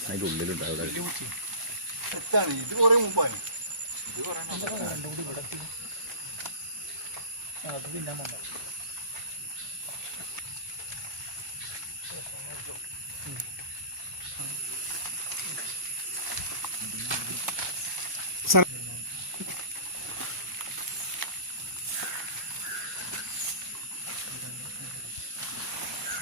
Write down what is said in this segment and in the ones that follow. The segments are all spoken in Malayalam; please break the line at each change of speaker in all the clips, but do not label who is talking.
അതിന്റെ ഉള്ളിലുണ്ട് അവിടെ
തെറ്റാണ്. ഇത് കുറേ മുമ്പാണ്.
ഇത് കുറേ അത് പിന്നെ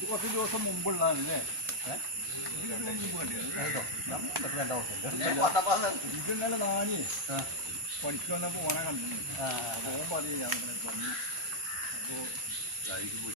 ഇത് കുറച്ച് ദിവസം മുമ്പുള്ളതാണ് അല്ലേ? ഇത് ഇന്നലെ നാനി പണിക്ക് വന്നപ്പോ ഓനെ കണ്ടു. പറയാ